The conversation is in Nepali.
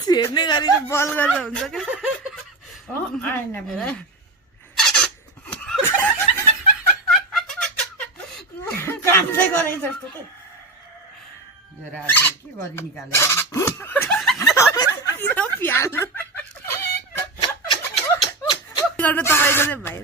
छिर्ने गरेको बल गरेर हुन्छ क्या आएन फेरि काम चाहिँ गरेको जस्तो के यो राजले के गरी निकाल्यो किन प्याल्नु गर्नु तपाईँको चाहिँ भाइ